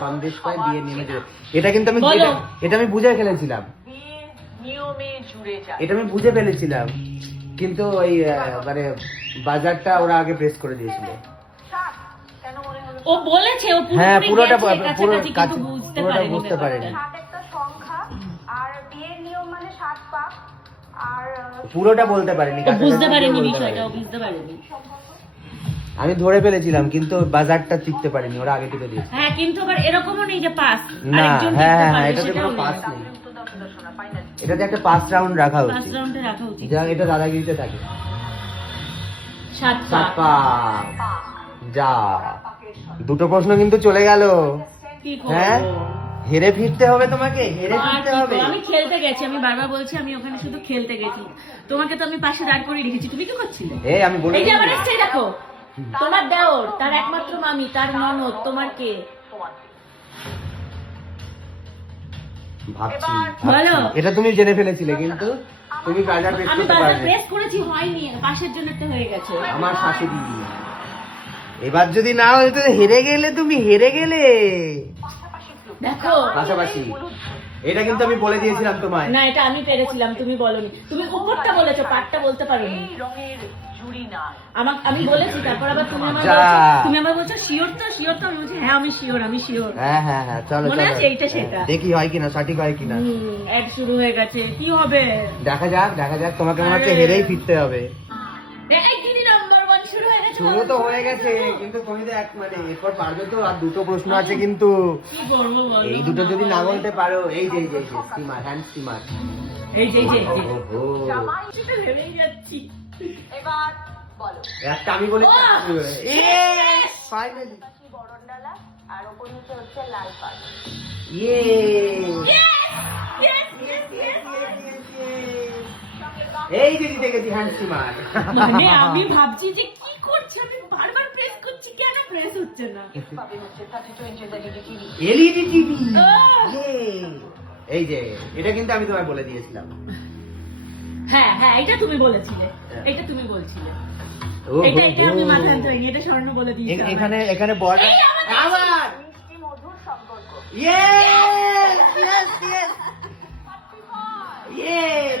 সন্দেশ পায় বিয়ের নিয়মে জুড়ে। এটা কিন্তু আমি বুঝে ফেলেছিলাম, এটা আমি বুঝে ফেলেছিলাম, কিন্তু ওই মানে বাজারটা ওরা আগে প্রেস করে দিয়েছিল। ও বলেছে ও হ্যাঁ পুরোটা বুঝতে পারেনি। পুরোটা বলতে পারেনি, বুঝতে পারেনি বিষয়টা, ও বুঝতে পারেনি। আমি ধরে ফেলেছিলাম কিন্তু বাজারটা টিকতে পারিনি, ওরা আগে টিকে দিয়েছে। হ্যাঁ কিন্তু আবার এরকমও নেই যে পাস না, আরেকজন হ্যাঁ এটাতে কোনো পাস নেই, এটাতে একটা পাস রাউন্ড রাখা উচিত, পাস রাউন্ডে রাখা উচিত। এটা দাদাগিরিতে থাকে। 7 পা যা, দুটো প্রশ্ন কিন্তু চলে গেল। কি হ্যাঁ করব? হেরে ফিরতে হবে তোমাকে, হেরে ফিরতে হবে। আমি খেলতে গেছি, আমি বারবার বলছি আমি ওখানে শুধু খেলতে গেছি। তোমাকে তো আমি পাশে দাঁড় করে রেখেছি, তুমি কি করছিলে? আমি বলি এই যে আমার এসে দেখো, তোমার দেওর, তার একমাত্র মামি, তার ননদ, তোমার কে? ভাবছি বলো। এটা তুমি জেনে ফেলেছিলে কিন্তু তুমি বাজার প্রেস আমি করতে বাজার পারবে। প্রেস করেছি, হয়নি, পাশের জন্য একটা হয়ে গেছে। আমার শাশুড়ি, এবার যদি না হলে তো হেরে গেলে, তুমি হেরে গেলে। দেখো পাশাপাশি এটা কিন্তু আমি বলে দিয়েছিলাম তোমায়। না, এটা আমি পেরেছিলাম, তুমি বলনি। তুমি উপরটা বলেছো, পাটটা বলতে পারোনি। আমি বলেছি, তারপর আবার তুমি আমার বলছো শিওর তো, শিওর তো। আমি বলছি হ্যাঁ আমি শিওর, আমি শিওর। হ্যাঁ চলো মনে চলো আছে এইটা সেটা? দেখি হয় কিনা, সঠিক হয় কিনা। অ্যাড শুরু হয়ে গেছে, কি হবে দেখা যাক। তোমাকে মনে হচ্ছে হেরেই ফিরতে হবে। এই দিদি নাম্বার 1 শুরু হয়ে গেছে। শুরু তো হয়ে গেছে কিন্তু তুমি তো মানে এরপর পারবে তো, আর দুটো প্রশ্ন আছে কিন্তু। কি করবো বলো? এই দুটো যদি না বলতে পারো, এই যে স্টিমার, হ্যান্ড স্টিমার, এই যে ওহো, সেটা ভেবেই যাচ্ছি। এবার বলো। একটা আমি বলি, ফাইনালি বরণডালা আর ওপর নিচে হচ্ছে লাল পাড়। এই যে জিতে গেছি হ্যান্ড স্টিমার। মানে আমি ভাবছি যে কি করছি, আমি বারবার প্রেস করছি, কেন প্রেস হচ্ছে না? পাবে হচ্ছে 32 ইঞ্চের এলইডি টিভি। এলইডি টিভি, এই যে এটা কিন্তু আমি তোমায় বলে দিয়েছিলাম। হ্যাঁ এটা তুমি বলেছিলে, এটা তুমি বলছিলে। এটা আমি মাথায় আনতে, এটা স্বর্ণ বলে দিয়েছি। এখানে বল আবার মিষ্টি মধুর সম্পর্ক। Yes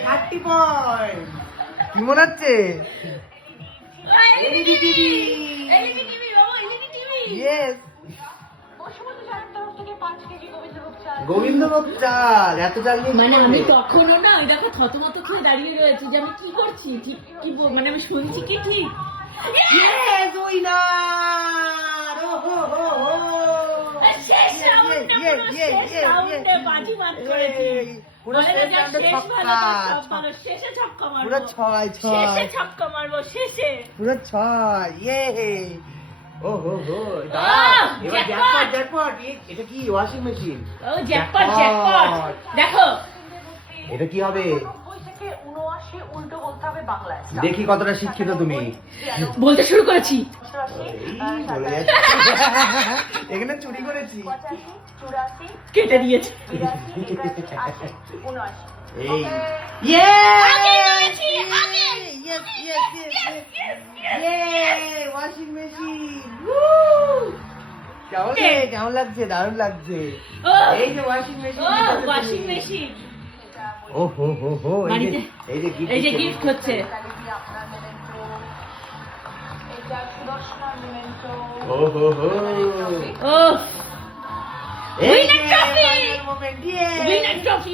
30 point. কি মনে হচ্ছে? এলইডি টিভি, এলইডি টিভি, বাবা এলইডি টিভি। ইয়েস। বসুমতী সাহেবের তরফ থেকে 5 কেজি গোবিন্দভোগ চাল। গোবিন্দভোগ চাল, এত চাল নিয়ে মানে আমি তখনও না ওই দেখো থতমত খেয়ে দাঁড়িয়ে রয়েছি যে আমি কি করছি, ঠিক কি মানে আমি শুনছি কি ঠিক? ইয়েস উইনার, ওহো শেষ রাউন্ডে, শেষ রাউন্ডে বাজি মার করেছি। পুরো শেষ রাউন্ডে ছক্কা, শেষে ছক্কা মারবো, পুরো 6 শেষে ছক্কা মারবো, শেষে পুরো 6 ইয়ে। ওহো এবার জ্যাকপট। এটা কি ওয়াশিং মেশিন? ও জ্যাকপট। দেখো এটা কি হবে? 90 থেকে 79 উল্টো বলতে হবে বাংলায়। দেখি কতটা শিক্ষিত তুমি। বলতে শুরু করেছি। 88 বলে যাচ্ছে। এখানে চুরি করেছি। 85 84 কেটে দিয়েছে। 82 83 79। এই ইয়েস ওয়াশিং মেশিন। কেমন লাগছে? দারুণ লাগছে। এই যে ওয়াশিং মেশিন, ওয়াশিং মেশিন। ও হো এই যে গিফট হচ্ছে। আপনার মেমেন্টো, এটা সুদর্শনার মেমেন্টো। ও ও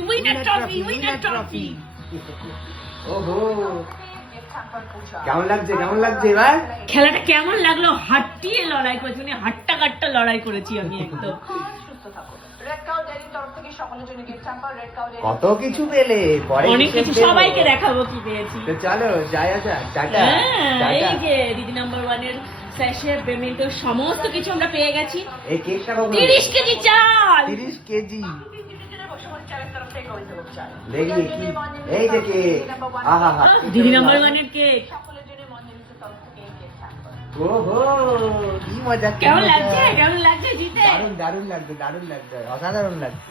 উইনার ট্রফি। ওহো কেমন লাগছে এবার? খেলাটা কেমন লাগলো? হাট্টিয়ে লড়াই করেছি, মানে হাট্টা কাট্টা লড়াই করেছি আমি একদম। সুস্থ থাকো। রেড কাউ ডেইরির তরফ থেকে সকলের জন্য gift hamper. Red cow dairy কত কিছু পেলে, পরে অনেক কিছু সবাইকে দেখাবো কি পেয়েছি। তো চলো যাই টাটা। এই যে দিদি নাম্বার 1 এর স্যাশে পেমেন্ট সমস্ত কিছু আমরা পেয়ে গেছি। এই কেকটা 30 কেজি চাল, 30 কেজি। বসুমতী চালের তরফ থেকে গোবিন্দভোগ চাল। দেখি কি এই যে কেক, আহা দিদি নাম্বার 1 এর কেক। সকলের জন্য মঞ্জুরিতের তরফ থেকে গিফট হ্যাম্পার। ওহো কি মজা, কেমন লাগছে জিতে? দারুণ লাগছে, অসাধারণ লাগছে।